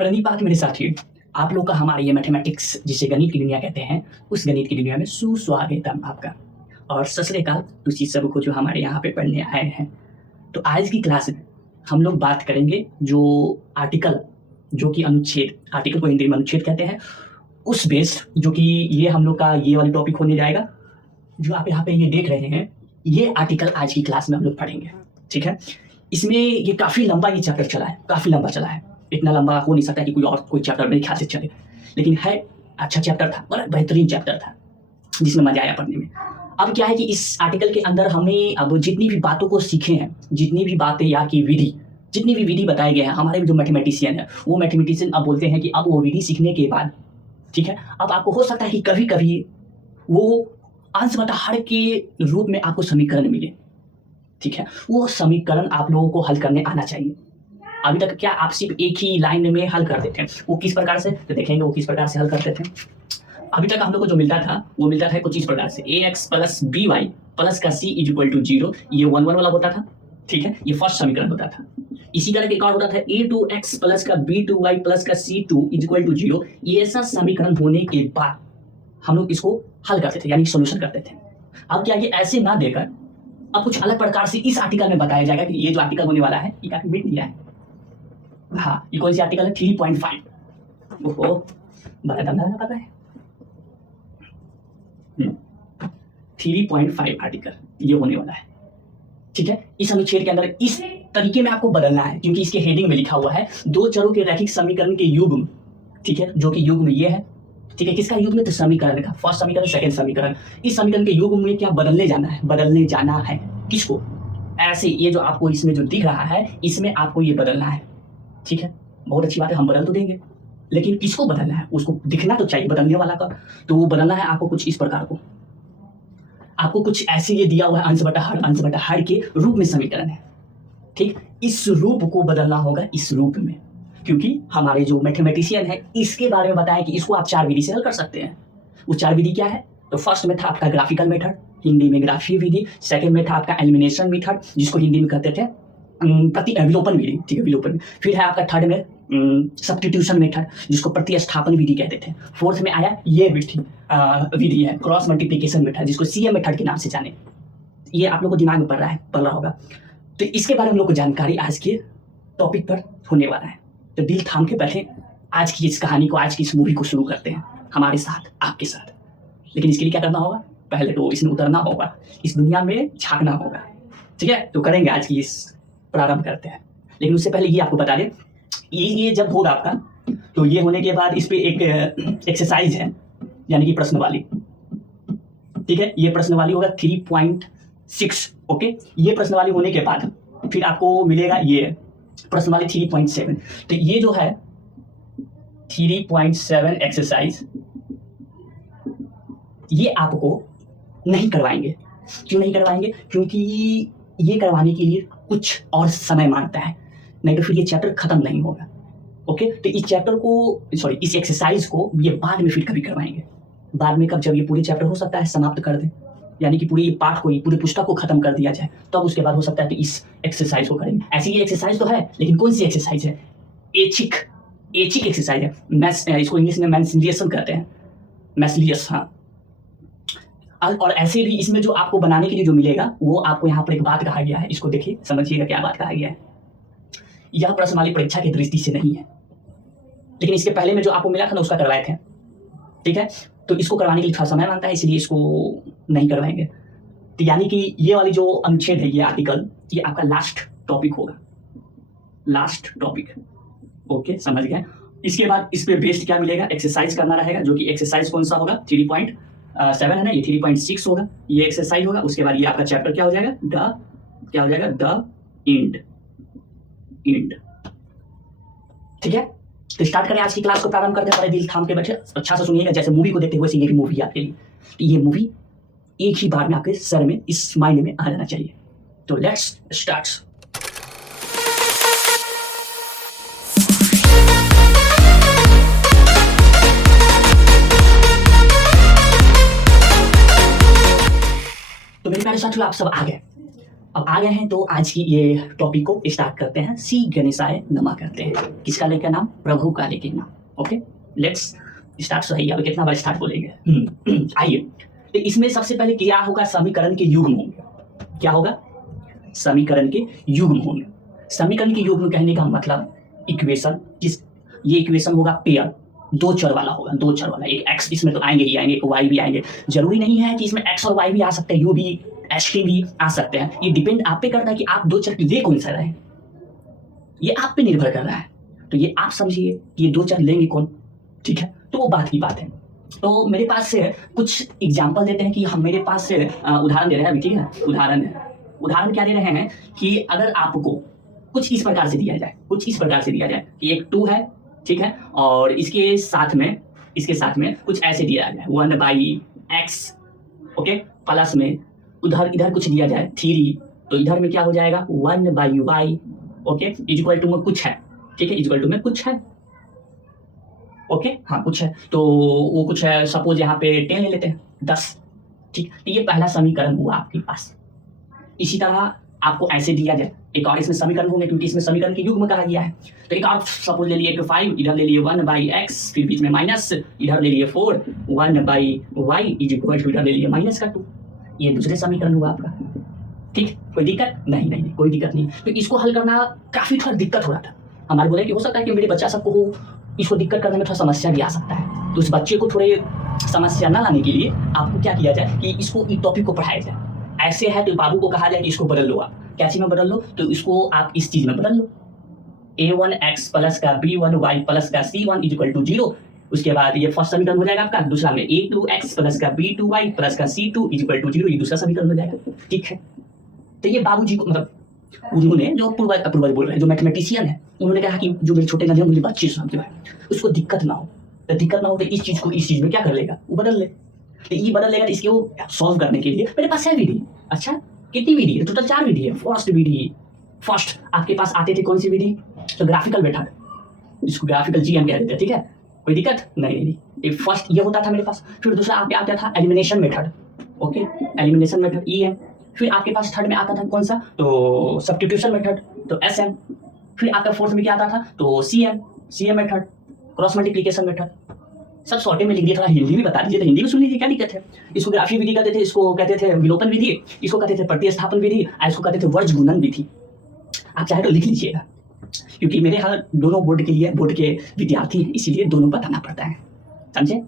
प्रणीपा के मेरे साथियों, आप लोग का हमारे ये मैथमेटिक्स जिसे गणित की दुनिया कहते हैं, उस गणित की दुनिया में सुस्वागतम आपका। और सत श्री अकाल तुझी सबको जो हमारे यहाँ पे पढ़ने आए हैं। तो आज की क्लास में हम लोग बात करेंगे जो आर्टिकल, जो कि अनुच्छेद, आर्टिकल को हिंदी में अनुच्छेद कहते हैं, उस बेस्ड जो कि ये हम लोग का ये वाली टॉपिक होने जाएगा। जो आप यहाँ पे ये देख रहे हैं, ये आर्टिकल आज की क्लास में हम लोग पढ़ेंगे, ठीक है। इसमें ये काफ़ी लंबा ये चैप्टर चला है, काफ़ी लंबा चला है। इतना लंबा हो नहीं सकता कि कोई चैप्टर मेरे ख्याल से चले, लेकिन है अच्छा चैप्टर था, बड़ा बेहतरीन चैप्टर था जिसमें मजा आया पढ़ने में। अब क्या है कि इस आर्टिकल के अंदर हमें अब जितनी भी बातों को सीखे हैं, जितनी भी बातें या कि विधि, जितनी भी विधि बताए गए हैं, हमारे जो मैथमेटिशियन है वो मैथमेटिशियन अब बोलते हैं कि अब वो विधि सीखने के बाद, ठीक है, अब आपको हो सकता है कि कभी कभी वो अंश बटा हर के रूप में आपको समीकरण मिले, ठीक है। वो समीकरण आप लोगों को हल करने आना चाहिए। अभी तक क्या आप सिर्फ एक ही लाइन में हल करते थे, वो किस प्रकार से, तो देखेंगे वो किस प्रकार से हल करते थे। अभी तक हम लोग को जो मिलता था वो मिलता था कुछ इस प्रकार से, ax plus B Y plus का c इज इक्वल टू 0, ये 1 1 वाला होता था, ठीक है, ये फर्स्ट समीकरण होता था। इसी तरह एक और होता था a2x प्लस का b2y प्लस का c2 इज इक्वल टू 0। ये ऐसा समीकरण होने के बाद हम लोग इसको हल करते थे, यानी सोल्यूशन करते थे। अब क्या ये ऐसे ना देकर अब कुछ अलग प्रकार से इस आर्टिकल में बताया जाएगा कि ये जो आर्टिकल होने वाला है ये काफी मिट दिया है। हाँ, ये कौन सी आर्टिकल है, 3.5। ओहो, बड़ा दम लगाना पता है। 3.5 आर्टिकल ये होने वाला है, ठीक है। इस अनुच्छेद के अंदर इस तरीके में आपको बदलना है, क्योंकि इसके हेडिंग में लिखा हुआ है दो चरों के रैखिक समीकरण के युग्म, ठीक है, जो कि युग्म ये है, ठीक है। किसका युग्म है, तो समीकरण का, फर्स्ट समीकरण सेकंड समीकरण। इस समीकरण के युग्म में क्या बदलने जाना है किसको, ऐसे ये जो आपको इसमें जो दिख रहा है इसमें आपको ये बदलना है, ठीक है। बहुत अच्छी बात है, हम बदल तो देंगे, लेकिन किसको बदलना है, उसको दिखना तो चाहिए बदलने वाला का। तो वो बदलना है आपको कुछ इस प्रकार को, आपको कुछ ऐसे ये दिया हुआ है, अंश बटा हर के रूप में समीकरण है, ठीक। इस रूप को बदलना होगा इस रूप में, क्योंकि हमारे जो मैथमेटिशियन है इसके बारे में बताया कि इसको आप 4 विधि से हल कर सकते हैं। वो 4 विधि क्या है, तो फर्स्ट में था आपका ग्राफिकल मेथड, हिंदी में ग्राफीय विधि। सेकंड में था आपका एलिमिनेशन मेथड, जिसको हिंदी में कहते थे विलोपन विधि, ठीक है, विलोपन। फिर है आपका थर्ड में सब्स्टिट्यूशन मेथड, जिसको प्रतिस्थापन विधि कहते थे। फोर्थ में आया ये विधि है क्रॉस मल्टीप्लिकेशन मेथड, जिसको सीएम मेथड के नाम से जाने। ये आप लोग को दिमाग में पड़ रहा होगा। तो इसके बारे में हम लोग को जानकारी आज के टॉपिक पर होने वाला है। तो दिल थाम के बैठे, आज की इस कहानी को, आज की इस मूवी को शुरू करते हैं हमारे साथ, आपके साथ। लेकिन इसके लिए क्या करना होगा, पहले तो इसमें उतरना होगा, इस दुनिया में झांकना होगा, ठीक है। तो करेंगे आज की इस, प्रारंभ करते हैं। लेकिन उससे पहले ये आपको बता दें, ये जब होगा आपका, तो ये होने के बाद इस पे एक एक्सरसाइज है, यानी कि प्रश्नवाली, ठीक है। ये प्रश्नवाली होगा 3.6, ओके। ये प्रश्नवाली होने के बाद फिर आपको मिलेगा ये प्रश्नवाली 3.7। तो ये जो है 3.7 एक्सरसाइज, ये आपको नहीं करवाएंगे। क्यों नहीं करवाएंगे, क्योंकि ये करवाने के लिए कुछ और समय मांगता है, नहीं तो फिर ये चैप्टर खत्म नहीं होगा, ओके। तो इस चैप्टर को, इस एक्सरसाइज को ये बाद में फिर कभी करवाएंगे। बाद में कब, जब ये पूरे चैप्टर हो सकता है समाप्त कर दें, यानी कि पूरे पाठ को, ये पूरे पुस्तक को खत्म कर दिया जाए, तब तो उसके बाद हो सकता है कि इस एक्सरसाइज को करेंगे। ऐसी ये एक्सरसाइज तो है, लेकिन कौन सी एक्सरसाइज है, एचिक एक्सरसाइज है। मैथ्स, इसको इंग्लिश में मैथ्सलिएशन कहते हैं, मैथ्सलियस, हाँ। और ऐसे भी इसमें जो आपको बनाने के लिए जो मिलेगा, वो आपको यहाँ पर एक बात कहा गया है, इसको देखिए, समझिएगा क्या बात कहा गया है। यह प्रश्नवाली परीक्षा की दृष्टि से नहीं है, लेकिन इसके पहले में जो आपको मिला था ना, उसका करवाए थे, ठीक है। तो इसको करवाने के लिए थोड़ा समय मांगता है, इसलिए इसको नहीं करवाएंगे। तो यानी कि ये वाली जो अनुच्छेद है, ये आर्टिकल, ये आपका लास्ट टॉपिक होगा, लास्ट टॉपिक, ओके, समझ गए। इसके बाद इस पे बेस्ड क्या मिलेगा, एक्सरसाइज करना रहेगा, जो कि एक्सरसाइज कौन सा होगा, 3.7 है ना, ये 3.6 होगा, ये एक्सरसाइज होगा। उसके बाद ये आपका चैप्टर क्या हो जाएगा, द एंड, ठीक है। तो स्टार्ट करें आज की क्लास को, प्रारंभ करते हैं। पहले दिल थाम के बैठे, अच्छा से सुनिएगा, जैसे मूवी को देखते हुए वैसे ये भी मूवी है आपके लिए। तो ये मूवी एक ही बार में आपके सर में, इस माइंड में आ जाना चाहिए। तो लेट्स स्टार्ट। तो मेरे प्यारे साथियों, आप सब आ गए। अब आ गए हैं तो आज की ये टॉपिक को स्टार्ट करते हैं। सी गणेशाय नमः करते हैं। किसका लेकर नाम? प्रभु का लेकर नाम। Okay, let's start. सही, अब कितना बार स्टार्ट बोलेंगे? आइए, तो इसमें सबसे पहले क्या होगा? समीकरण के युग्म होंगे। क्या होगा? समीकरण के युग्म होंगे। समीकरण के युग्म कहने का मतलब इक्वेशन। ये इक्वेशन होगा पेयर, दो चर वाला होगा। दो चर वाला, एक एक्स इसमें तो आएंगे ही आएंगे, एक वाई भी आएंगे। जरूरी नहीं है कि इसमें एक्स और वाई भी आ सकते हैं, यू भी एच के भी आ सकते हैं। ये डिपेंड आप पे करता है कि आप दो चर ले कौन सा रहे, ये आप पे निर्भर कर रहा है। तो ये आप समझिए कि ये दो चर लेंगे कौन, ठीक है? तो वो बात की बात है। तो मेरे पास से कुछ एग्जाम्पल देते हैं कि हम मेरे पास से उदाहरण दे रहे हैं अभी, ठीक है? उदाहरण क्या दे रहे हैं कि अगर आपको कुछ इस प्रकार से दिया जाए, कुछ इस प्रकार से दिया जाए कि एक 2 है, ठीक है, और इसके साथ में कुछ ऐसे दिया जाए 1/x, ओके, प्लस में इधर कुछ दिया जाए 3, तो इधर में क्या हो जाएगा 1/y, ओके, इक्वल टू में कुछ है, ठीक है, इक्वल टू में कुछ है, ओके, हाँ कुछ है, तो वो कुछ है, सपोज यहाँ पे 10 ले लेते हैं, 10, ठीक। तो ये पहला समीकरण हुआ आपके पास। इसी तरह आपको ऐसे दिया जाए, एक और इसमें समीकरण होंगे क्योंकि इसमें समीकरण के युग्म कहा गया है। तो एक और सपोज ले लिए 5, इधर ले लिए 1/x, फिर बीच में माइनस, इधर ले लिए 4, 1/y इक्वल टू इधर ले लिए -2। ये दूसरे समीकरण हुआ आपका, ठीक। कोई दिक्कत नहीं, कोई दिक्कत नहीं। तो इसको हल करना काफी थोड़ा दिक्कत हो रहा था। हमारे बोले कि हो सकता है कि मेरे बच्चा सबको हो, इसको दिक्कत करने में थोड़ा समस्या भी आ सकता है। तो उस बच्चे को थोड़े समस्या न लाने के लिए आपको क्या किया जाए कि इसको इस टॉपिक को पढ़ाया जाए। ऐसे है तो बाबू को कहा जाए कि इसको बदल लो। आप क्या चीज में बदल लो? तो इसको आप इस चीज में बदल लो, a1x प्लस का b1y प्लस का c1 इक्वल टू 0। उसके बाद ये फर्स्ट समीकरण हो जाएगा आपका। दूसरा में a2x प्लस का b2y प्लस का c2 इक्वल टू 0, ये दूसरा समीकरण हो जाएगा, ठीक है। तो ये बाबूजी को मतलब उन्होंने जो पूर्वज बोल रहे हैं, जो मैथमेटिशियन है, उन्होंने कहा कि जो मेरे छोटे नन्हे मुझे बच्चे सब जो है उसको दिक्कत ना हो, तो इस चीज को इस चीज में क्या कर लेगा, वो बदल ले। तो ये बदल लेगा, तो इसके वो सॉल्व करने के लिए मेरे पास है विधि। अच्छा, कितनी विधि है? टोटल 4 विधि है। फर्स्ट आपके पास आते थे कौन सी विधि? तो ग्राफिकल मेथड, इसको ग्राफिकल जीएम कह देते हैं, ठीक है, कोई दिक्कत नहीं। ये फर्स्ट ये होता था मेरे पास। फिर दूसरा आपके आता था elimination method, okay, elimination method ई है। फिर आपके पास थर्ड में आता था कौन सा? तो सब्स्टिट्यूशन मेथड, तो एसएम। फिर आपका फोर्थ में क्या आता था? तो CM method, cross multiplication method. सब शॉर्टे में लिख दिया, थोड़ा हिंदी भी बता दीजिए, तो हिंदी में सुन लीजिए, क्या दिक्कत है? इसको ग्राफी विधि कहते थे, इसको कहते थे विलोपन विधि, इसको कहते थे प्रतिस्थापन विधि, इसको कहते थे वर्ज गुणन विधि। आप चाहे तो लिख लीजिएगा, क्योंकि मेरे यहाँ दोनों बोर्ड के विद्यार्थी हैं, इसीलिए दोनों बताना पड़ता है, समझे?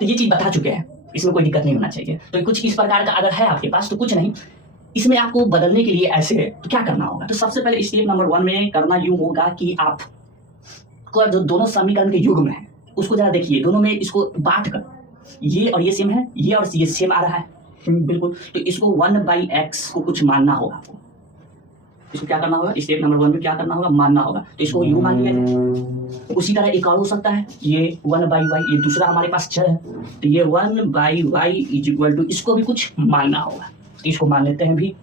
तो ये चीज बता चुके हैं, इसमें कोई दिक्कत नहीं होना चाहिए। तो कुछ इस प्रकार का अगर है आपके पास तो कुछ नहीं, इसमें आपको बदलने के लिए ऐसे तो क्या करना होगा? तो सबसे पहले स्टेप नंबर 1 में करना यूं होगा कि आप जो दोनों समीकरण के युग्म है उसको जरा देखिए, दोनों में इसको बांट कर, ये और ये सेम है, ये और ये सेम आ रहा है, बिल्कुल। तो इसको 1/x को कुछ मानना होगा आपको। इसको क्या करना होगा? स्टेप नंबर 1 में क्या करना होगा? मानना होगा। तो इसको यू मान लिया जाए। उसी तरह एक और हो सकता है, ये 1/y, ये दूसरा हमारे पास चर है, तो ये 1/y इक्वल टू, इसको भी कुछ मानना होगा। तो इसको मान लेते हैं भी।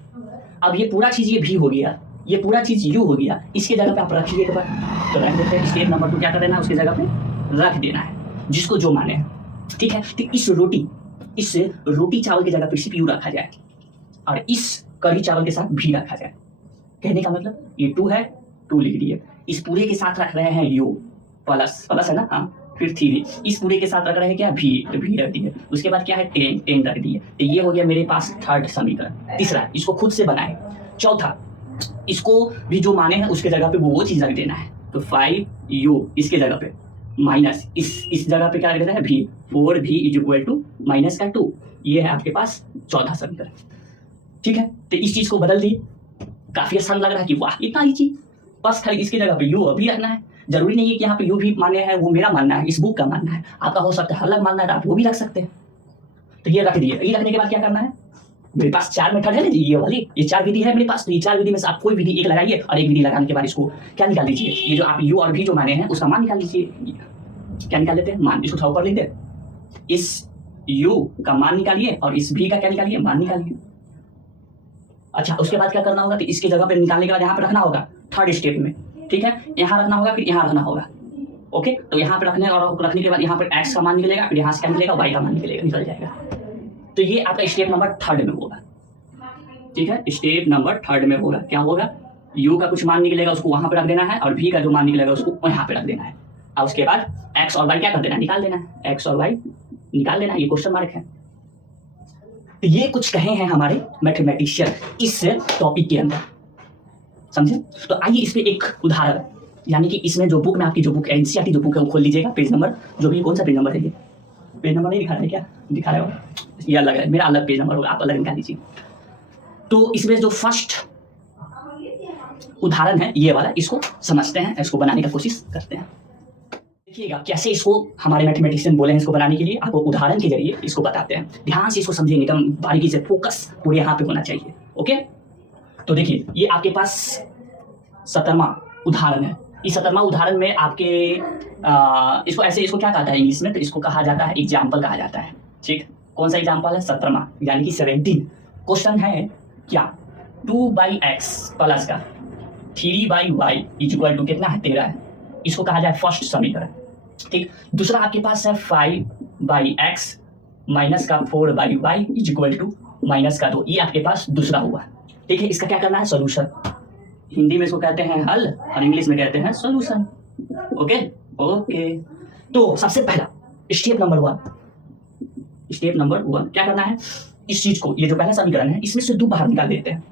अब ये पूरा चीज ये भी हो गया, ये पूरा चीज यू हो गया, इसके जगह पे आप रखिए एक बार, तो रख देते हैं। स्टेप नंबर 2 क्या कर देना है? उसकी जगह पे रख देना है, जिसको जो माने, ठीक है। तो इस रोटी चावल की जगह पे सिर्फ यू रखा जाए, और इस कढ़ी चावल के साथ भी रखा जाए। कहने का मतलब ये 2 है, 2 लिख दिए। इस पूरे के साथ रख रहे हैं यू, प्लस है ना, हाँ। फिर 3, इस पूरे के साथ रख रहे हैं क्या? भी, तो भी रख दिए। उसके बाद क्या है? 10 रख दिए। तो ये हो गया मेरे पास थर्ड समीकरण। तीसरा, इसको खुद से बनाए। चौथा, इसको भी जो माने हैं उसके जगह पे वो चीज रख देना है। तो 5u इसके जगह पे माइनस, इस जगह पे क्या रख देना है? भी, 4v इक्वल टू -2। ये है आपके पास चौथा समीकरण, ठीक है। तो इस चीज को बदल दिए, काफी आसान लग रहा है कि वाह इतना ही चीज, बस खाली इसकी जगह पे यू अभी रखना है। जरूरी नहीं है कि यहाँ पे यू भी मानने हैं, वो मेरा मानना है, इस बुक का मानना है, आपका हो सकता है अलग मानना है, तो आप वो भी रख सकते हैं। तो ये रख दिए। ये रखने के बाद क्या करना है? मेरे पास 4 मेथड है ना जी, ये वाली, ये 4 विधि है मेरे पास। तो ये 4 विधि में से आप कोई विधि एक लगाइए, और एक विधि लगाने के बाद इसको क्या निकाल लीजिए? ये जो आप यू और भी जो माने हैं उसका मान निकाल लीजिए। क्या निकाल लेते हैं? मान। इसको थोड़ा ऊपर लिख दे, इस यू का मान निकालिए और इस भी का क्या निकालिए? मान निकालिए। अच्छा, उसके बाद क्या करना होगा? तो इसके जगह पे निकालने के बाद यहाँ पे रखना होगा थर्ड स्टेप में, ठीक है। यहाँ रखना होगा, फिर यहाँ रखना होगा, ओके। तो यहाँ पे रखने के बाद यहाँ पर x का मान निकलेगा, फिर यहाँ से क्या निकलेगा? y का मान निकलेगा, निकल जाएगा। तो ये आपका स्टेप नंबर 3 में होगा, ठीक है, स्टेप नंबर 3 में होगा, क्या होगा, u का कुछ मान निकलेगा उसको वहां पर रख देना है और v का जो मान निकलेगा उसको यहाँ पे रख देना है और उसके बाद x और y क्या कर देना है, निकाल देना है, x और y निकाल देना है, ये क्वेश्चन मार्क है। तो ये कुछ कहे हैं हमारे मैथमेटिशियन इस टॉपिक के अंदर, समझे। तो आइए इस पे एक उदाहरण, यानी कि इसमें जो बुक में आपकी जो बुक एनसीईआरटी जो बुक है वो खोल लीजिएगा, पेज नंबर जो भी, कौन सा पेज नंबर है, ये पेज नंबर नहीं दिखा रहा है, क्या दिखा रहे हो, ये अलग है, मेरा अलग पेज नंबर होगा, आप अलग निकाल लीजिए। तो इसमें जो फर्स्ट उदाहरण है ये वाला, इसको समझते हैं, इसको बनाने का कोशिश करते हैं। देखिएगा कैसे इसको हमारे मैथमेटिशियन बोले हैं इसको बनाने के लिए, आपको उदाहरण के जरिए इसको बताते हैं, ध्यान से इसको समझेंगे, एकदम बारीकी से, फोकस पूरे यहाँ पे होना चाहिए, ओके। तो देखिए ये आपके पास 17वां उदाहरण है। इस 17वां उदाहरण में आपके इसको ऐसे, इसको क्या कहता है इंग्लिश में, तो इसको कहा जाता है एग्जाम्पल कहा जाता है, ठीक। कौन सा एग्जाम्पल है, 17वां, यानी कि 17। क्वेश्चन है क्या, 2/x प्लस का 3/y इक्वल टू कितना है, 13 है, इसको कहा जाए फर्स्ट समीकरण, ठीक। दूसरा आपके पास है 5/x माइनस का 4/y इक्वल टू माइनस का 2, ये आपके पास दूसरा हुआ, ठीक है। इसका क्या करना है, सोल्यूशन, हिंदी में इसको कहते हैं हल और इंग्लिश में कहते हैं सोल्यूशन, ओके ओके। तो सबसे पहला स्टेप नंबर 1 क्या करना है, इस चीज को, ये जो पहला समीकरण है इसमें से 2 बाहर निकाल देते हैं,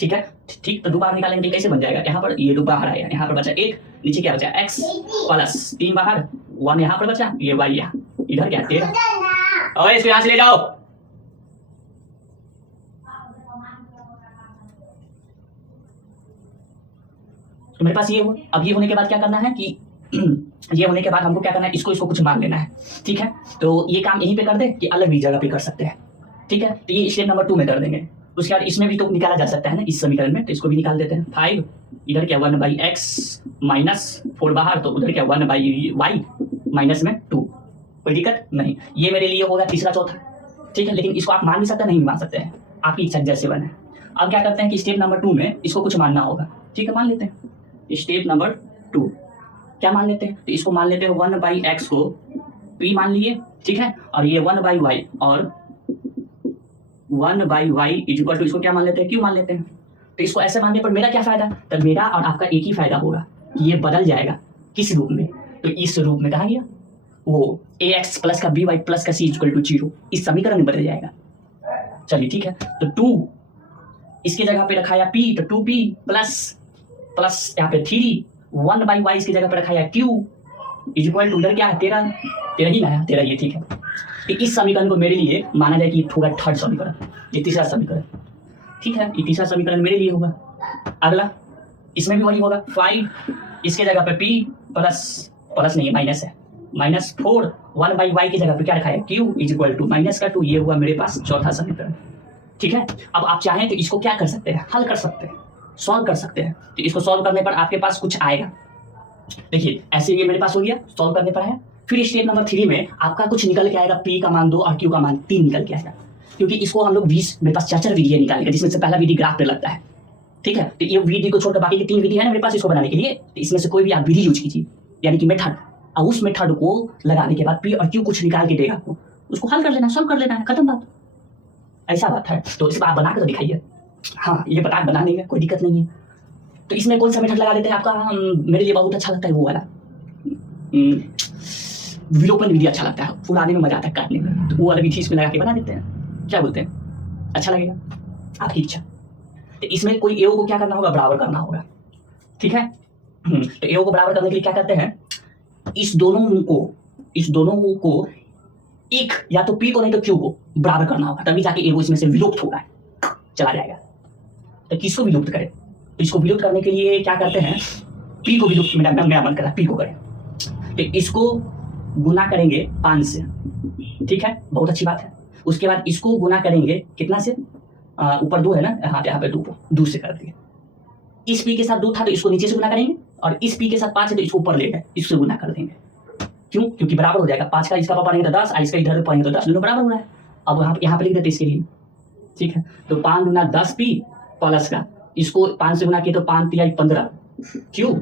ठीक है, ठीक। तो 2 बाहर निकालेंगे कैसे बन जाएगा, यहाँ पर ये 2 बाहर आया, यहाँ पर बचा 1, नीचे क्या बचा x प्लस 3 बाहर, 1 यहाँ पर बचा, ये y यहाँ, इधर क्या 13, और इसको यहाँ से ले जाओ, तो मेरे पास ये हो। अब ये होने के बाद क्या करना है कि ये होने के बाद हमको क्या करना है, इसको कुछ मान लेना है, ठीक है। तो ये काम यहीं पे कर दे कि अलग भी जगह पे कर सकते हैं, ठीक है। तो ये स्टेप नंबर 2 में कर देंगे। उसके बाद इसमें भी तो निकाला जा सकता है ना इस समीकरण में, तो इसको भी निकाल देते हैं। 5 इधर क्या 1/x माइनस 4 बाहर, तो उधर क्या 1/y माइनस में 2, कोई दिक्कत नहीं। ये मेरे लिए होगा तीसरा चौथा, ठीक है। लेकिन इसको आप मान भी सकते हैं, नहीं मान सकते हैं, आपकी इच्छा जैसे बने। अब क्या करते हैं कि स्टेप नंबर 2 में इसको कुछ मानना होगा, ठीक है, मान लेते हैं। स्टेप नंबर 2 क्या मान लेते हैं, तो इसको मान लेते हैं 1/x को p मान लिए, ठीक है, और ये 1/y और 1/y इक्वल टू इसको क्या मान लेते हैं, q मान लेते हैं। तो इसको ऐसे मानने पर मेरा क्या फायदा, तो मेरा और आपका एक ही फायदा होगा कि ये बदल जाएगा किस रूप में, तो इस रूप में कहा गया वो ax प्लस का by प्लस का c इक्वल टू 0 इस समीकरण में बदल जाएगा। चलिए ठीक है, तो 2 इसके जगह पे रखा है p, तो 2p प्लस यहाँ पे 3 1/y इसकी जगह पे रखा है q इक्वल टू, उधर क्या है 13 ही ना है, 13 ये, ठीक है। तो इस समीकरण को मेरे लिए माना जाए कि होगा थर्ड समीकरण, ये तीसरा समीकरण, ठीक है, ये तीसरा समीकरण मेरे लिए होगा। अगला इसमें भी वही होगा, 5 इसके जगह पे p प्लस नहीं माइनस है, -4 1/y की जगह पे क्या रखा है q इक्वल टू माइनस का 2, ये हुआ मेरे पास चौथा समीकरण, ठीक है। अब आप चाहें तो इसको क्या कर सकते हैं, हल कर सकते हैं, सॉल्व कर सकते हैं। तो इसको सॉल्व करने पर आपके पास कुछ आएगा, देखिए ऐसे ये मेरे पास हो गया, सॉल्व करने पर है। फिर स्टेप नंबर 3 में आपका कुछ निकल के आएगा, p का मान 2 और q का मान 3 निकल के आएगा, क्योंकि इसको हम लोग मेरे पास 4 विधि है निकालेंगे, जिसमें से पहला विधि ग्राफ पे लगता है, ठीक है। तो ये विधि को छोड़कर बाकी की 3 विधि है ना मेरे पास इसको बनाने के लिए, तो इसमें से कोई भी आप विधि यूज कीजिए, यानी कि मेथड, और उस मेथड को लगाने के बाद p और q कुछ निकाल के देगा आपको, उसको हल कर लेना, सॉल्व कर लेना है, खत्म बात, ऐसा बात है। तो इसको आप बना के तो दिखाइए, हाँ ये बता बना लेंगे, कोई दिक्कत नहीं है। तो इसमें कौन सा मेथड लगा देते हैं आपका, मेरे लिए बहुत अच्छा लगता है वो वाला विलोपन विधि, अच्छा लगता है, फुलाने में मजा आता है, काटने में, तो वो वाला विधि इसमें लगा के बना देते हैं, क्या बोलते हैं, अच्छा लगेगा, आपकी इच्छा। तो इसमें कोई एओ को क्या करना होगा, बराबर करना होगा, ठीक है। तो एओ को बराबर करने के लिए क्या करते हैं, इस दोनों को एक, या तो p को नहीं तो q को बराबर करना होगा, तभी जाके एओ इसमें से विलुप्त होगा, चला जाएगा। तो किसको विलुप्त करें, तो इसको विलुप्त करने के लिए क्या करते हैं, p को विलुप्त, मेरा मन कर रहा है p को करें, तो इसको गुना करेंगे 5 से, ठीक है, बहुत अच्छी बात है। उसके बाद इसको गुना करेंगे कितना से, ऊपर 2 है ना, यहाँ पे 2 से कर दिए। इस p के साथ 2 था तो इसको नीचे से गुना करेंगे, और इस p के साथ 5 है तो इसको ऊपर ले गए, इससे गुना कर देंगे, क्यों, क्योंकि बराबर हो जाएगा, 5 का इसका पापा नहीं तो 10, इसका इधर पढ़ेंगे तो 10, दोनों बराबर हो रहा है। अब यहाँ पे लिख देते इसके लिए, ठीक है। तो 5 गुना 10p प्लस का, इसको 5 से गुना किए तो 5 3 15 क्यों,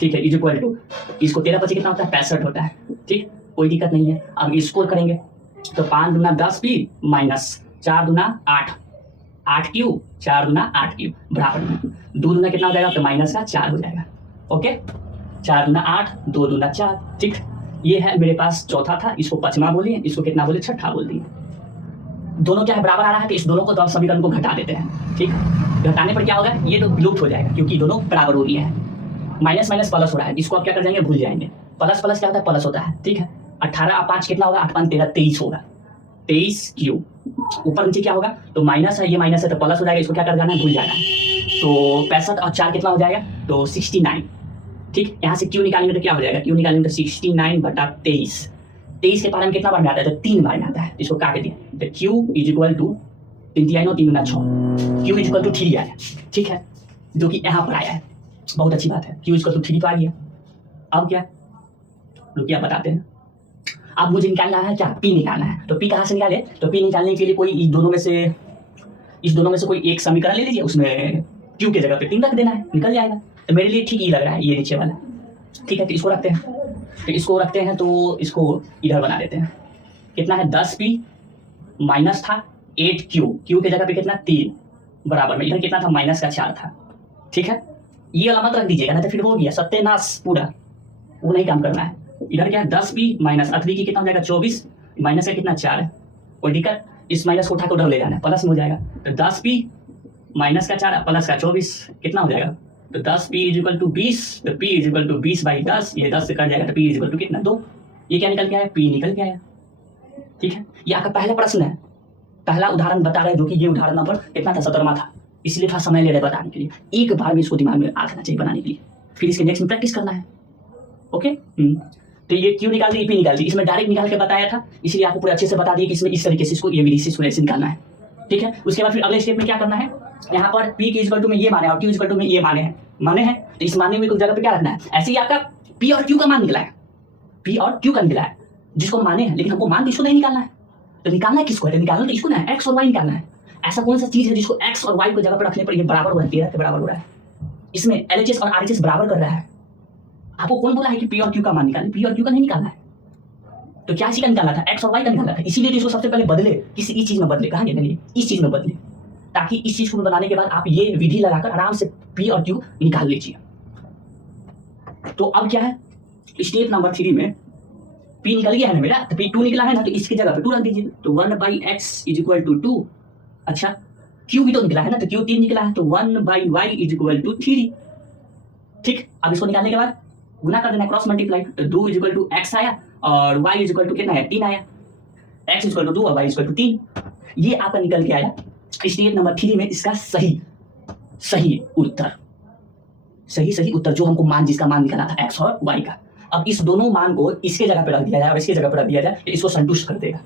ठीक है, इक्वल टू, इसको 13 बचे कितना होता है, 65 होता है, ठीक, कोई दिक्कत नहीं है। अब इसको करेंगे तो 5 गुना 10p माइनस 4 गुना 8, 8 क्यूब, 4 दूना 8 क्यूब बराबर में 2 दूना कितना हो जाएगा, तो माइनस का 4 हो जाएगा। ओके, 4 दूना 8, 2 दूना 4। ठीक, ये है मेरे पास चौथा था, इसको पांचवा बोलिए, इसको कितना बोले, छठा बोल दिए। दोनों क्या है, बराबर आ रहा है, तो इस दोनों को तो समीकरण को घटा देते हैं। ठीक, घटाने पर क्या होगा, ये तो विलुप्त हो जाएगा क्योंकि दोनों बराबर हो रही है। माइनस माइनस प्लस हो रहा है, इसको आप क्या कर जाएंगे, भूल जाएंगे। प्लस प्लस क्या होता है, प्लस होता है। ठीक है, 18 और 5 कितना होगा, 8 5 13 23 होगा, 23 क्यूब। ऊपर नीचे क्या होगा, तो माइनस है, ये माइनस है तो प्लस हो जाएगा, इसको क्या कर जाना है, भूल जाना है। तो 65 और 4 कितना हो जाएगा, तो 69। ठीक, यहाँ से क्यू निकालेंगे तो क्या हो जाएगा, क्यू निकालेंगे तो 69 बटा 23। 23 के बारे में कितना बार में आता है, तो 3 बार में आता है। इसको काट दिया, तो क्यू इज इक्वल टू 3 3 9 3 गुना 6, क्यू इज इक्वल टू 3 आया। ठीक है, जो कि यहाँ पर आया है, बहुत अच्छी बात है, क्यू इज इक्वल टू 3 तो आ गया। अब क्या, रुकिए आप बताते हैं। अब मुझे निकालना है क्या, पी निकालना है। तो पी कहाँ से निकाले, तो पी निकालने के लिए कोई इस दोनों में से कोई एक समीकरण ले लीजिए, उसमें क्यू के जगह पे 3 रख देना है, निकल जाएगा। तो मेरे लिए ठीक ही लग रहा है ये नीचे वाला। ठीक है, तो इसको रखते हैं, तो इसको इधर बना देते हैं। कितना है, 10 पी माइनस था 8 क्यू, क्यू के जगह पे कितना 3 बराबर में, इधर कितना था, माइनस का 4 था। ठीक है, ये वाला मत रख दीजिएगा, ना तो फिर हो गया सत्यानाश पूरा, वो नहीं काम करना है। इधर क्या है, 10 पी माइनस 3 की कितना हो जाएगा, 24 माइनस का कितना 4 है, कोई दिक्कत, इस माइनस को उठा कर उधर ले जाना है, प्लस में हो जाएगा। तो 10 पी माइनस का 4 प्लस का 24 कितना हो जाएगा, तो 10 पी इज इक्वल टू 20, तो पी इज इक्वल टू 20/10, ये 10 से कट जाएगा, तो पी इज इक्वल टू कितना 2। ये क्या निकल के आया, पी निकल के आया। ठीक है, ये आपका पहला प्रश्न है, पहला उदाहरण बता रहे हैं, जो कि ये उदाहरण नंबर कितना था, 17वां था, इसलिए थोड़ा समय ले रहे बताने के लिए। एक बार में इसको दिमाग में आ जाना चाहिए बनाने के लिए, फिर इसके नेक्स्ट में प्रैक्टिस करना है। ओके, तो ये क्यू निकाल दी, पी निकाल दी, इसमें डायरेक्ट निकाल के बताया था, इसलिए आपको पूरे अच्छे से बता दिए कि इसमें इस तरीके से इसको ये विधि से ऐसे निकालना है। ठीक है, उसके बाद फिर अगले स्टेप में क्या करना है, यहाँ पर पी की इक्वल टू में ये माने और क्यू इक्वल टू में ये माने हैं, तो इस माने में कुछ जगह पे क्या रखना है। ऐसे ही आपका पी और क्यू का मान निकला है, पी और क्यू का निकला है, जिसको माने हैं, लेकिन हमको मान इसको नहीं निकालना है। तो निकालना है किसको है, निकालना तो इसको ना, एक्स और वाई निकालना है। ऐसा कौन सा चीज है जिसको एक्स और वाई को जगह पर रखने पर ये बराबर हो रहा है, 13 के बराबर हो रहा है। इसमें एलएचएस और आरएचएस बराबर कर रहा है। आपको कौन बोला है कि पी और क्यू का मान निकालें, पी और क्यू का नहीं निकालना है। तो क्या इसी का निकालना था, एक्स और वाई का निकालना था, इसीलिए तो इसको सबसे पहले बदले, किसी इस चीज में बदले, कहा नहीं इस चीज में बदले, ताकि इस चीज को बनाने के बाद आप ये विधि लगाकर आराम से पी और क्यू निकाल लीजिए। तो अब क्या है, स्टेप नंबर 3 में पी निकल गया है ना मेरा, तो पी 2 निकला है ना, तो इसकी जगह पे 2 रख दीजिए, तो 1/x इज इक्वल टू 2। अच्छा, क्यू भी तो निकला है ना, तो क्यू 3 निकला है, तो 1/y इज इक्वल टू 3। ठीक, अब इसको निकालने के बाद गुना कर देना, क्रॉस मल्टीप्लाई, तो 2 इज इक्वल टू x आया और y इज इक्वल टू कितना है, 3 आया, x इज इक्वल टू 2 और y इज इक्वल टू 3। ये आपका निकल के आया स्टेप नंबर 3 में इसका सही उत्तर, जो हमको मान, जिसका मान निकालना था x और y का। अब इस दोनों मान को इसके जगह पे रख दिया जाए और इसके जगह पे रख दिया जाए, तो इसको संतुष्ट कर देगा।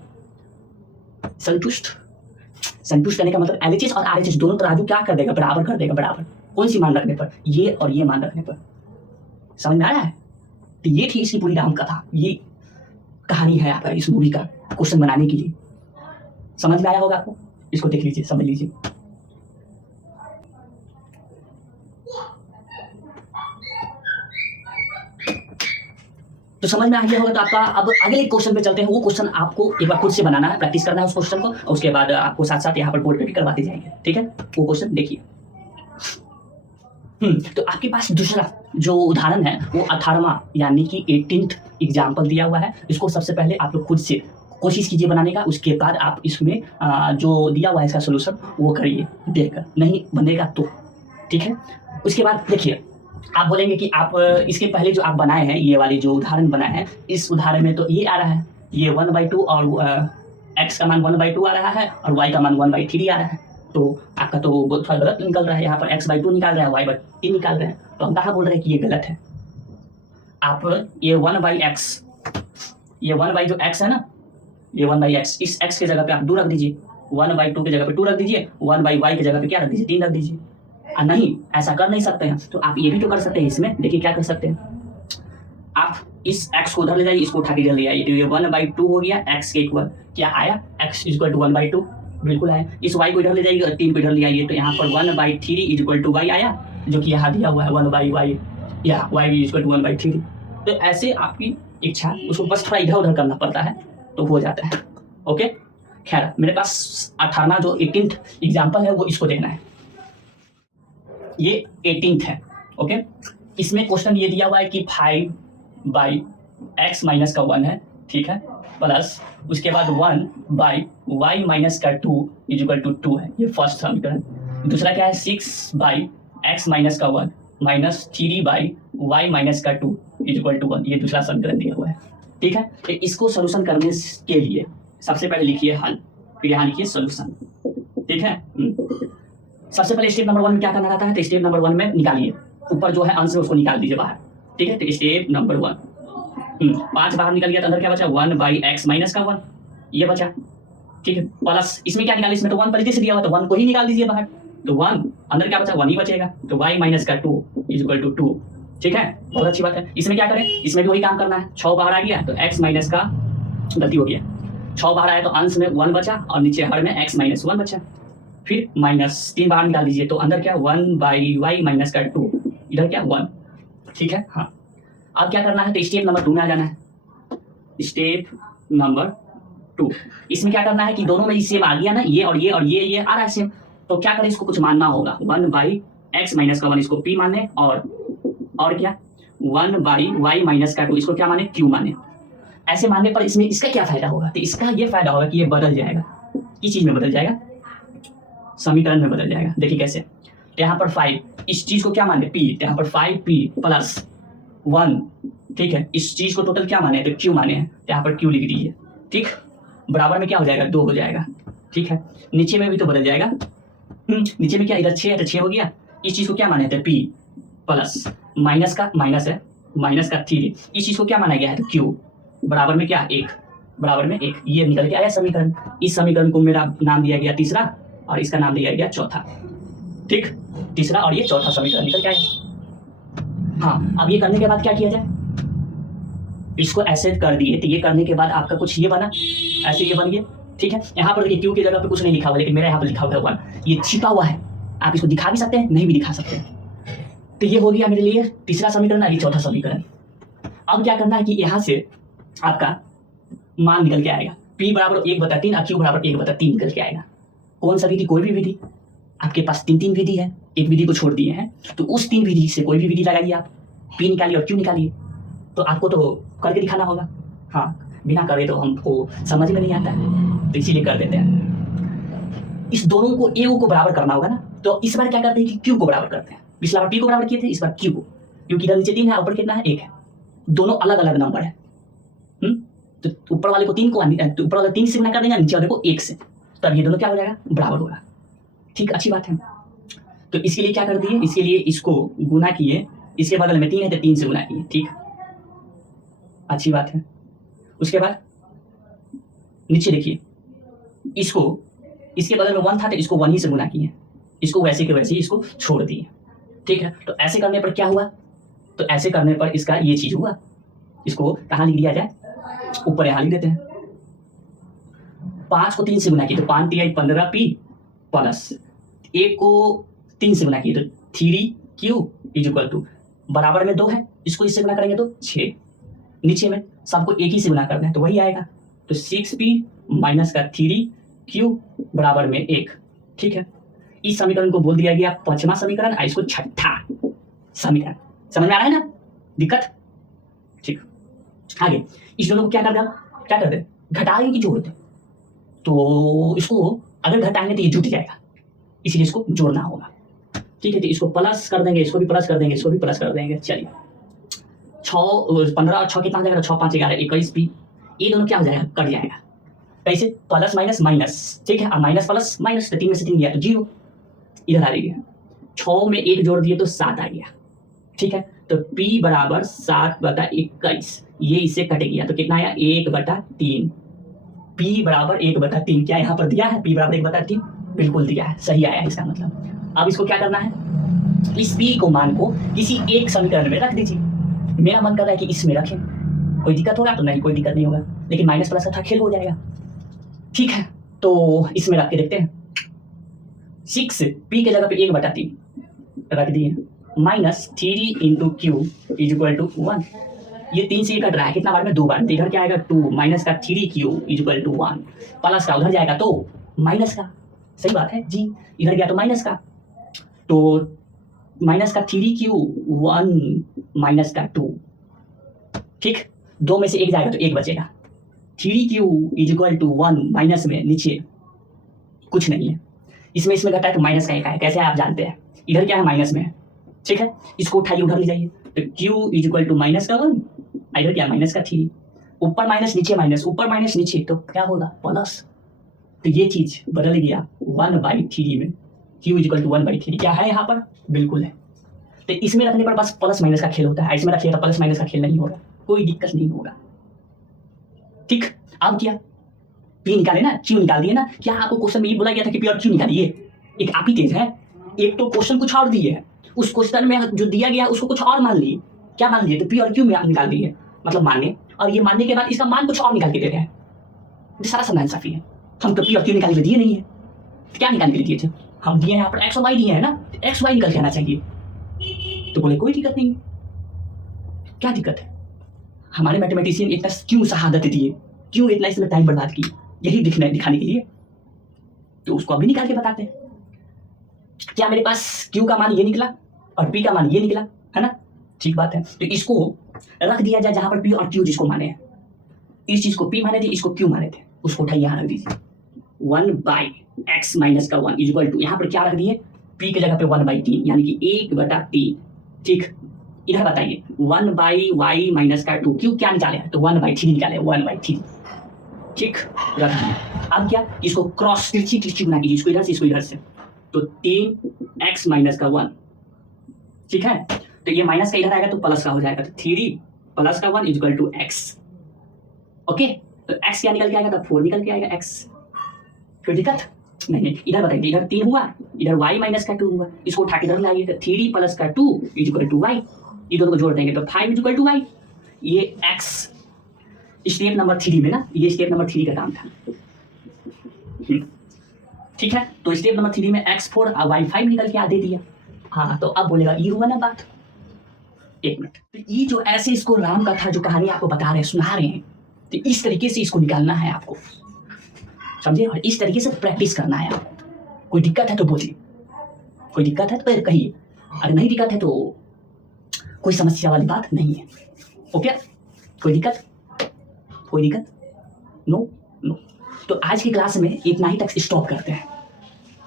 संतुष्ट करने का मतलब एलएचएस और आरएचएस दोनों तराजू क्या कर देगा, बराबर कर देगा। बराबर कौन सी मान रखने पर, ये और ये मान रखने पर। समझ में आ रहा है, तो ये थी इसकी पूरी राम कथा, ये कहानी है आपका इस मूवी का क्वेश्चन बनाने के लिए। समझ में आया होगा आपको, इसको देख लीजिए, समझ लीजिए। तो समझ में आ गया होगा, तो आपका अब अगले क्वेश्चन पे चलते हैं। वो क्वेश्चन आपको एक बार खुद से बनाना है, प्रैक्टिस करना है उस क्वेश्चन को, और उसके बाद आपको साथ साथ यहाँ पर बोर्ड पे भी करवाते जाएंगे। ठीक है, वो क्वेश्चन देखिए। तो आपके पास दूसरा जो उदाहरण है वो 18वां यानी कि 18th एग्जाम्पल दिया हुआ है। इसको सबसे पहले आप लोग खुद से कोशिश कीजिए बनाने का, उसके बाद आप इसमें जो दिया हुआ है इसका सोल्यूशन वो करिए, देखकर नहीं बनेगा तो। ठीक है, उसके बाद देखिए, आप बोलेंगे कि आप इसके पहले जो आप बनाए हैं, ये वाली जो उदाहरण बनाए हैं, इस उदाहरण में तो ये आ रहा है, ये 1/2 और x का मान 1/2 आ रहा है और y का मान 1/3 आ रहा है। तो आपका तो थोड़ा गलत निकल रहा है, यहाँ पर x/2 निकाल रहे हैं, y/3 निकाल रहे हैं, तो हम कहाँ बोल रहे हैं कि ये गलत है। आप ये 1/x, ये 1 जो x है ना, ये 1/x, इस x के जगह पे आप 2 रख दीजिए, 1/2 की जगह पे 2 रख दीजिए, 1/y की जगह पे क्या रख दीजिए, 3 रख दीजिए। नहीं, ऐसा कर नहीं सकते हैं, तो आप ये भी तो कर सकते हैं। इसमें देखिए क्या कर सकते हैं, आप इस x को उधर ले जाइए, इसको उठा के इधर ले आइए, तो ये 1/2 हो गया, x के इक्वल क्या आया, x इक्वल टू 1/2 बिल्कुल आया। इस y को इधर ले जाइए और 3 को इधर ले आइए, तो यहाँ पर 1/3 इक्वल टू y आया, जो कि यहाँ दिया हुआ है 1/y या y इक्वल टू 1/3। तो ऐसे आपकी इच्छा, उसको बस थोड़ा इधर उधर करना पड़ता है तो हो जाता है। ओके, खैर मेरे पास 18वां जो 18th एग्जाम्पल है वो इसको देखना है। ये 18th है। ओके, इसमें क्वेश्चन ये दिया हुआ है कि 5/x माइनस का 1 है, ठीक है, प्लस उसके बाद 1/y माइनस का 2 इक्वल टू 2 है। ये फर्स्ट समीकरण। दूसरा क्या है, 6/x माइनस का 1 माइनस 3/y माइनस का 2 इक्वल टू 1। ये दूसरा समीकरण दिया हुआ है, ठीक है। तो इसको सोल्यूशन करने के लिए सबसे पहले लिखिए हल, फिर यहाँ लिखिए सोल्यूशन, ठीक है। सबसे पहले स्टेप नंबर 1 में क्या करना रहता है, तो स्टेप नंबर 1 में निकालिए, ऊपर जो है अंश है उसको निकाल दीजिए बाहर, ठीक है। तो स्टेप नंबर 1, 5 बाहर निकल गया तो अंदर क्या बचा, 1/x माइनस का 1, ये बचा, ठीक है। प्लस इसमें क्या निकाले, इसमें तो 1 पहले से दिया हुआ तो 1 को ही निकाल दीजिए बाहर, तो 1 अंदर क्या बचा, 1 ही बचेगा, तो y माइनस का 2 इक्वल टू 2, ठीक है। बहुत अच्छी बात है। इसमें क्या करें, इसमें भी वही काम करना है। 6 बाहर आ गया तो x माइनस का, गलती हो गया, 6 बाहर आया तो अंश में 1 बचा और नीचे हर में x माइनस 1 बचा, फिर माइनस 3 बाहर निकाल दीजिए तो अंदर क्या, 1/y माइनस का 2, इधर क्या 1, ठीक है। हाँ, अब क्या करना है, तो स्टेप नंबर 2 में आ जाना है। स्टेप नंबर 2, इसमें क्या करना है कि दोनों में सेम आ गया ना, ये और ये और ये आ रहा है सेम, तो क्या करें, इसको कुछ मानना होगा। 1/x माइनस का 1 इसको p माने, और क्या 1/y माइनस का 2 इसको क्या माने, q माने। ऐसे मानने पर इसमें इसका क्या फायदा होगा, तो इसका ये फायदा होगा कि ये बदल जाएगा, किस चीज में बदल जाएगा, समीकरण में बदल जाएगा। देखिए कैसे, यहाँ पर 5, इस चीज को क्या माने p, यहाँ पर 5p प्लस 1, ठीक है, इस चीज को टोटल क्या माने, तो q माने हैं, तो यहाँ पर q लिख दीजिए, ठीक। बराबर में क्या हो जाएगा, 2 हो जाएगा, ठीक है। नीचे में भी तो बदल जाएगा, नीचे में क्या, इधर 6 है तो 6 हो गया। इस चीज को क्या माने, तो p प्लस माइनस का माइनस है, माइनस का 3, इस चीज को क्या माना गया है, तो q बराबर में क्या, 1, बराबर में 1, ये निकल के आया समीकरण। इस समीकरण को मेरा नाम दिया गया तीसरा और इसका नाम दिया गया चौथा, ठीक। तीसरा और ये चौथा समीकरण निकल के आया। हाँ, अब ये करने के बाद क्या किया जाए, इसको ऐसे कर दिए, तो ये करने के बाद आपका कुछ ये बना, ऐसे ये बन गया, ठीक है। यहाँ पर देखिए q की जगह पे कुछ नहीं लिखा हुआ, लेकिन मेरे यहाँ पर लिखा हुआ है 1, ये छिपा हुआ है, आप इसको दिखा भी सकते हैं, नहीं भी दिखा सकते हैं। तो ये हो गया मेरे लिए तीसरा समीकरण और ये चौथा समीकरण। अब क्या करना है कि यहाँ से आपका मान निकल के आएगा, p बराबर 1/3 और q बराबर 1/3 निकल के आएगा। कौन सा विधि, कोई भी विधि, आपके पास 3 विधि है, एक विधि को छोड़ दिए हैं, तो उस 3 विधि से कोई भी विधि लगाइए आप, p निकालिए और q निकालिए। तो आपको तो करके दिखाना होगा, हाँ, बिना करे तो हमको समझ में नहीं आता है, तो इसीलिए कर देते हैं। इस दोनों को a को बराबर करना होगा ना, तो इस बार क्या करते हैं कि q को बराबर करते हैं। पिछला बार p को बराबर किए थे, इस बार q को, क्योंकि इधर नीचे 3 है, ऊपर कितना है, 1 है, दोनों अलग अलग नंबर है। तो ऊपर वाले को 3 को, तो ऊपर वाले 3 से गुना कर देंगे, नीचे वाले को 1 से, तब ये दोनों क्या हो जाएगा, बराबर होगा, ठीक, अच्छी बात है। तो इसके लिए क्या कर दिए, इसके लिए इसको गुना किए, इसके बगल में 3 है तो 3 से गुना किए, ठीक, अच्छी बात है। उसके बाद नीचे देखिए, इसको, इसके बगल में 1 था तो इसको 1 ही से गुना किए, इसको वैसे के वैसे ही इसको छोड़ दिए, ठीक है। तो ऐसे करने पर क्या हुआ, तो ऐसे करने पर इसका ये चीज हुआ, इसको कहाँ लिख दिया जाए, ऊपर यहाँ लिख देते हैं। 5 को 3 से गुना किए तो 5 3 15p प्लस 1 को 3 से गुना किए तो 3q इक्वल टू, बराबर में 2 है, इसको इससे गुना करेंगे तो 6, नीचे में सबको एक ही से गुना करना है तो वही आएगा, तो 6p माइनस का 3q बराबर में 1, ठीक है। इस समीकरण को बोल दिया गया 5वां समीकरण, इसको 6ठा समीकरण। समझ में आ रहा है ना दिक्कत, ठीक। आगे इस दोनों को क्या कर दे, घटाएंगे कि जोड़ दे, तो इसको अगर घटाएंगे तो ये जुट जाएगा, इसलिए इसको जोड़ना होगा, ठीक है। तो इसको प्लस कर देंगे, इसको भी प्लस कर देंगे, इसको भी प्लस कर देंगे। चलिए 6 15 और 6 कितना हो जाएगा, 6 5 11 21p, ये दोनों क्या हो जाएगा, कट जाएगा, कैसे, प्लस माइनस माइनस, ठीक है। अब माइनस प्लस माइनस, तो 3 में से 3 गया तो 0, इधर आ गया, 6 में 1 जोड़ दिए तो 7 आ गया, ठीक है। तो p बराबर 7/21, ये इससे कट गया तो कितना आया, 1/3, p बराबर 1/3, क्या यहाँ पर दिया है p बराबर 1/3, बिल्कुल दिया है, सही आया है इसका मतलब। अब इसको क्या करना है, इस p को मान को किसी एक समीकरण में रख दीजिए। मेरा मन कर रहा है कि इसमें रखें, कोई दिक्कत होगा तो नहीं, कोई दिक्कत नहीं होगा, लेकिन माइनस प्लस का खेल हो जाएगा, ठीक है। तो इसमें रख के देखते हैं, 6p के जगह पे 1/3 रख दिए, माइनस 3 × q इक्वल टू 1, ये 3 से ये कट रहा है कितना बार में, 2 बार। तो इधर क्या आएगा 2 माइनस का 3q इक्वल टू 1 प्लस का उधर जाएगा तो माइनस का। सही बात है जी, इधर गया तो माइनस का, तो माइनस का 3q 1 माइनस का 2, ठीक। 2 में से 1 जाएगा तो 1 बचेगा। 3q इक्वल टू 1 माइनस में नीचे कुछ नहीं है, इसमें घटा है तो माइनस का 1 है। कैसे आप जानते हैं, इधर क्या है माइनस में, ठीक है। इसको उठाइए उधर ले जाइए, तो q इक्वल टू माइनस का 1, इधर क्या माइनस का 3, ऊपर माइनस नीचे माइनस, ऊपर माइनस नीचे तो क्या होगा प्लस। तो ये चीज बदल गया 1/3 में, q इक्वल टू 1/3 क्या है यहाँ पर, बिल्कुल है। तो इसमें रखने पर बस प्लस माइनस का खेल होता है, इसमें रखिए तो प्लस माइनस का खेल नहीं होगा, कोई दिक्कत नहीं होगा, ठीक। अब क्या p निकाले ना, q निकाल दिए ना। क्या आपको क्वेश्चन में ये बोला गया था कि p और q निकालिए, एक आप ही तेज है, एक तो क्वेश्चन कुछ और दिए है, उस क्वेश्चन में जो दिया गया उसको कुछ और मान लिए, क्या मान लिए, तो p और q में आप निकाल दिए, मतलब मानने, और ये मानने के बाद इसका मान कुछ और निकाल के दे रहे हैं। ये सारा समझाना साफी है, हम तो p और q निकाल के दिए नहीं है, तो क्या निकाल के दिए थे, हम दिए हैं यहाँ पर x और y दिए हैं ना, x y निकल के आना चाहिए। तो बोले कोई दिक्कत नहीं, क्या दिक्कत है, हमारे मैथमेटिशियन इतना क्यों शहादत दिए, क्यों इतना इसमें टाइम बर्बाद की, यही दिखाने के लिए, तो उसको अभी निकाल के बताते हैं। क्या मेरे पास q का मान ये निकला और p का मान ये निकला, है ना, ठीक बात है। तो इसको रख दिया जाए जहां पर p और q जिसको माने हैं, इस चीज को p माने थे, इसको q माने थे, उसको उठाइए यहाँ रख दीजिए। 1/x माइनस का 1 इक्वल टू, यहाँ पर क्या रख दिए, p की जगह पे 1/3 यानी कि 1/3, ठीक। इधर बताइए 1/y माइनस का 2, q क्या निकाले हैं, तो 1/3 निकाले, 1/3, ठीक, रख दिए। अब क्या, इसको क्रॉस तिरछी बना कीजिए, इसको इधर से इसको इधर से, तो 3x माइनस का 1, ठीक है। तो ये माइनस का इधर आएगा तो प्लस का हो जाएगा, तो 3 प्लस का 1 इक्वल टू x, ओके। तो x क्या निकल के आएगा, तो 4 निकल के आएगा x, कोई दिक्कत नहीं। इधर बताइए, इधर 3 हुआ, इधर y माइनस का 2 हुआ, इसको उठा के इधर लाइए, तो 3 प्लस का 2 इक्वल टू y, ये दोनों को जोड़ देंगे तो 5 इक्वल टू y। ये x स्टेप नंबर 3 में ना, ये स्टेप नंबर 3 का काम था, ठीक है। तो स्टेप नंबर 3 में x4 और y5 निकल के दे दिया, हाँ। तो अब बोलेगा ये हुआ ना बात, एक मिनट। तो ये जो ऐसे इसको राम का था जो कहानी आपको बता रहे हैं, सुना रहे हैं, तो इस तरीके से इसको निकालना है आपको, समझे, और इस तरीके से प्रैक्टिस करना है आपको। कोई दिक्कत है तो बोलिए, कोई दिक्कत है तो कहिए, अगर नहीं दिक्कत है तो कोई समस्या वाली बात नहीं है, ओके। कोई दिक्कत नो। तो आज की क्लास में इतना ही तक स्टॉप करते हैं,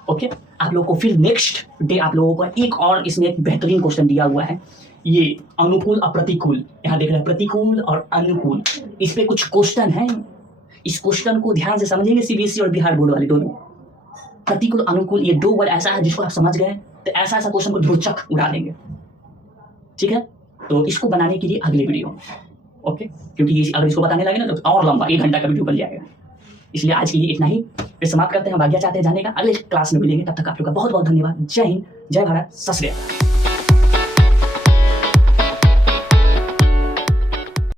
ओके। आप लोगों को फिर नेक्स्ट डे आप लोगों को एक और इसमें एक बेहतरीन क्वेश्चन दिया हुआ है, ये अनुकूल और प्रतिकूल, यहाँ देख रहे हैं प्रतिकूल और अनुकूल, इस पे कुछ क्वेश्चन है, इस क्वेश्चन को ध्यान से समझेंगे, सीबीएसई और बिहार बोर्ड वाले दोनों। प्रतिकूल अनुकूल ये 2 वर्ड ऐसा है जिसको आप समझ गए तो ऐसा क्वेश्चन को रोचक उड़ा देंगे, ठीक है। तो इसको बनाने के लिए अगले वीडियो, ओके, क्योंकि अगर इसको बताने लगे ना तो और लंबा 1 घंटा का वीडियो बन जाएगा, इसलिए आज के लिए इतना ही, फिर समाप्त करते हैं। भाग्य चाहते हैं जाने का, अगले क्लास में मिलेंगे, तब तक आप लोग का बहुत बहुत धन्यवाद। जय हिंद, जय भारत, सत श्री अकाल।